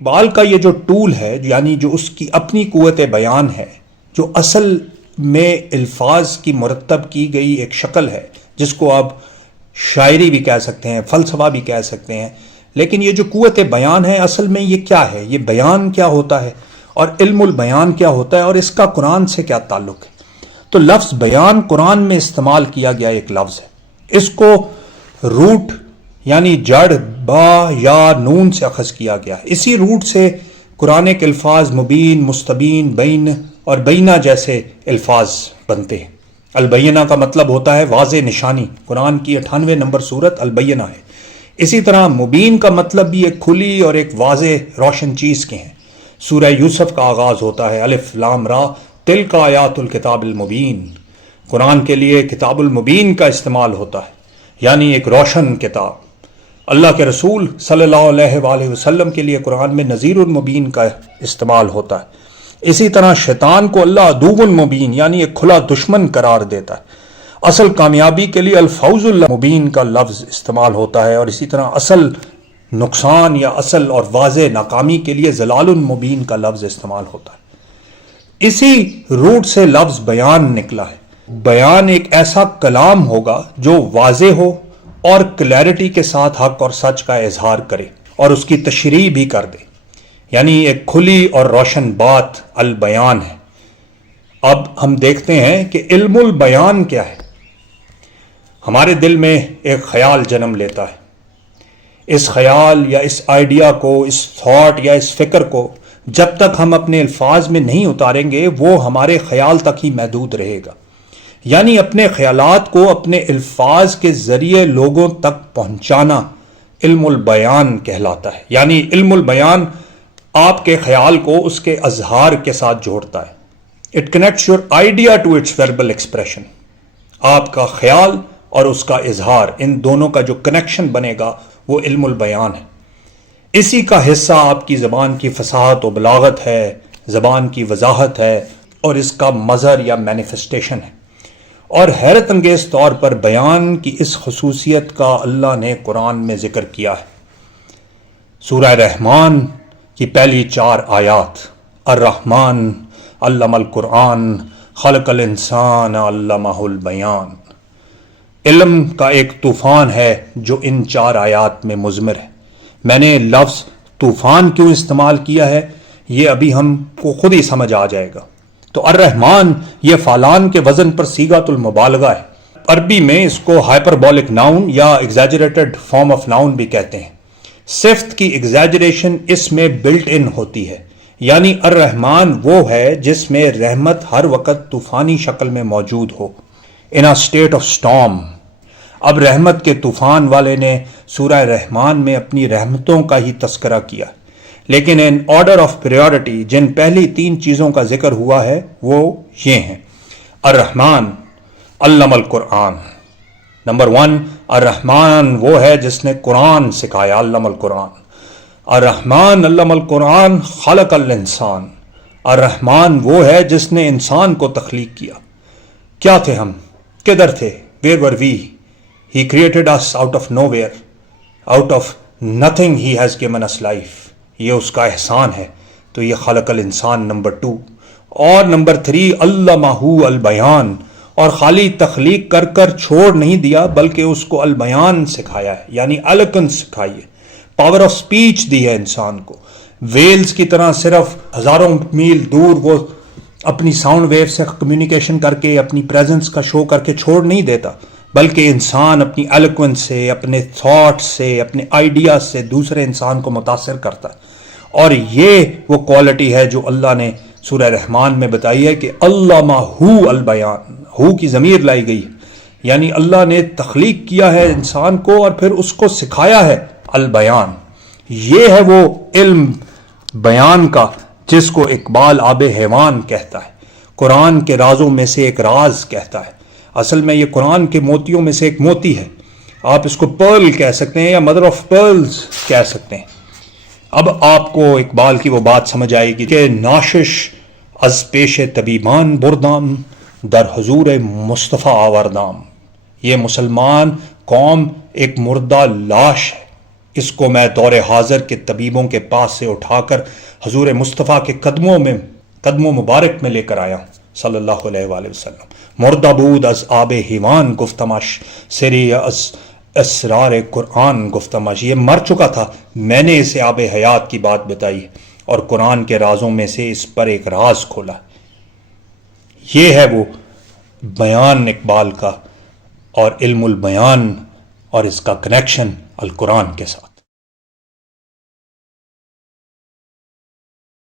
اقبال کا یہ جو ٹول ہے، یعنی جو اس کی اپنی قوت بیان ہے، جو اصل میں الفاظ کی مرتب کی گئی ایک شکل ہے، جس کو آپ شاعری بھی کہہ سکتے ہیں، فلسفہ بھی کہہ سکتے ہیں، لیکن یہ جو قوت بیان ہے اصل میں یہ کیا ہے، یہ بیان کیا ہوتا ہے اور علم البیان کیا ہوتا ہے اور اس کا قرآن سے کیا تعلق ہے؟ تو لفظ بیان قرآن میں استعمال کیا گیا ایک لفظ ہے، اس کو روٹ یعنی جڑ با یا نون سے اخذ کیا گیا ہے۔ اسی روٹ سے قرآن کے الفاظ مبین، مستبین، بین اور بینہ جیسے الفاظ بنتے ہیں۔ البینہ کا مطلب ہوتا ہے واضح نشانی، قرآن کی 98 نمبر سورت البینہ ہے۔ اسی طرح مبین کا مطلب بھی ایک کھلی اور ایک واضح روشن چیز کے ہیں۔ سورہ یوسف کا آغاز ہوتا ہے الف لام را تلک آیات الکتاب المبین، قرآن کے لیے کتاب المبین کا استعمال ہوتا ہے، یعنی ایک روشن کتاب۔ اللہ کے رسول صلی اللہ علیہ وآلہ وسلم کے لیے قرآن میں نذیر المبین کا استعمال ہوتا ہے۔ اسی طرح شیطان کو اللہ عدو المبین یعنی ایک کھلا دشمن قرار دیتا ہے۔ اصل کامیابی کے لیے الفوز المبین کا لفظ استعمال ہوتا ہے، اور اسی طرح اصل نقصان یا اصل اور واضح ناکامی کے لیے ضلال المبین کا لفظ استعمال ہوتا ہے۔ اسی روٹ سے لفظ بیان نکلا ہے۔ بیان ایک ایسا کلام ہوگا جو واضح ہو اور کلیئرٹی کے ساتھ حق اور سچ کا اظہار کرے اور اس کی تشریح بھی کر دے، یعنی ایک کھلی اور روشن بات البیان ہے۔ اب ہم دیکھتے ہیں کہ علم البیان کیا ہے۔ ہمارے دل میں ایک خیال جنم لیتا ہے۔ اس خیال یا اس آئیڈیا کو، اس تھاٹ یا اس فکر کو جب تک ہم اپنے الفاظ میں نہیں اتاریں گے وہ ہمارے خیال تک ہی محدود رہے گا، یعنی اپنے خیالات کو اپنے الفاظ کے ذریعے لوگوں تک پہنچانا علم البیان کہلاتا ہے۔ یعنی علم البیان آپ کے خیال کو اس کے اظہار کے ساتھ جوڑتا ہے۔ It connects your idea to its verbal expression. آپ کا خیال اور اس کا اظہار، ان دونوں کا جو کنیکشن بنے گا وہ علم البیان ہے۔ اسی کا حصہ آپ کی زبان کی فصاحت و بلاغت ہے، زبان کی وضاحت ہے اور اس کا مظہر یا مینیفیسٹیشن ہے۔ اور حیرت انگیز طور پر بیان کی اس خصوصیت کا اللہ نے قرآن میں ذکر کیا ہے۔ سورہ رحمان کی پہلی 4 آیات، الرحمن علم القرآن خلق الانسان علمہ البیان، علم کا ایک طوفان ہے جو ان 4 آیات میں مضمر ہے۔ میں نے لفظ طوفان کیوں استعمال کیا ہے یہ ابھی ہم کو خود ہی سمجھ آ جائے گا۔ تو الرحمن یہ فعلان کے وزن پر صیغۃ المبالغہ ہے۔ عربی میں اس کو ہائپربولک ناؤن یا ایگزیجریٹڈ فارم آف ناؤن بھی کہتے ہیں۔ صفت کی ایگزیجریشن اس میں بلٹ ان ہوتی ہے، یعنی الرحمن وہ ہے جس میں رحمت ہر وقت طوفانی شکل میں موجود ہو، in a state of storm۔ اب رحمت کے طوفان والے نے سورہ رحمان میں اپنی رحمتوں کا ہی تذکرہ کیا، لیکن ان آرڈر آف پریورٹی جن پہلی 3 چیزوں کا ذکر ہوا ہے وہ یہ ہیں۔ الرحمن علم القرآن، نمبر 1، الرحمن وہ ہے جس نے قرآن سکھایا، علم القرآن۔ الرحمن علم القرآن خلق الانسان، الرحمن وہ ہے جس نے انسان کو تخلیق کیا۔ کیا تھے ہم؟ کدھر تھے؟ where were we? He created us out of nowhere, out of nothing he has given us life۔ یہ اس کا احسان ہے۔ تو یہ خلق الانسان نمبر 2۔ اور نمبر 3 علمہ البیان، اور خالی تخلیق کر کر چھوڑ نہیں دیا بلکہ اس کو البیان سکھایا ہے، یعنی ایلوکینس سکھائی ہے، پاور آف سپیچ دی ہے انسان کو۔ ویلز کی طرح صرف ہزاروں میل دور وہ اپنی ساؤنڈ ویو سے کمیونیکیشن کر کے اپنی پریزنس کا شو کر کے چھوڑ نہیں دیتا، بلکہ انسان اپنی ایلوکوینس سے، اپنے تھاٹ سے، اپنے آئیڈیاز سے دوسرے انسان کو متاثر کرتا ہے۔ اور یہ وہ کوالٹی ہے جو اللہ نے سورہ رحمان میں بتائی ہے کہ علمہ البیان، ہو کی ضمیر لائی گئی، یعنی اللہ نے تخلیق کیا ہے انسان کو اور پھر اس کو سکھایا ہے البیان۔ یہ ہے وہ علم بیان کا جس کو اقبال آب حیوان کہتا ہے، قرآن کے رازوں میں سے ایک راز کہتا ہے۔ اصل میں یہ قرآن کے موتیوں میں سے ایک موتی ہے، آپ اس کو پرل کہہ سکتے ہیں یا مدر آف پرلز کہہ سکتے ہیں۔ اب آپ کو اقبال کی وہ بات سمجھ آئے گی کہ ناشش از پیش طبیبان بردام در حضور مصطفیٰ آوردام۔ یہ مسلمان قوم ایک مردہ لاش ہے، اس کو میں دور حاضر کے طبیبوں کے پاس سے اٹھا کر حضور مصطفیٰ کے قدموں مبارک میں لے کر آیا ہوں صلی اللہ علیہ وآلہ وسلم. مردہ بود از آب حیوان گفتمش، سری از اسرار قرآن گفتمش. یہ مر چکا تھا، میں نے اسے آب حیات کی بات بتائی اور قرآن کے رازوں میں سے اس پر ایک راز کھولا. یہ ہے وہ بیان اقبال کا اور علم البیان اور اس کا کنیکشن القرآن کے ساتھ.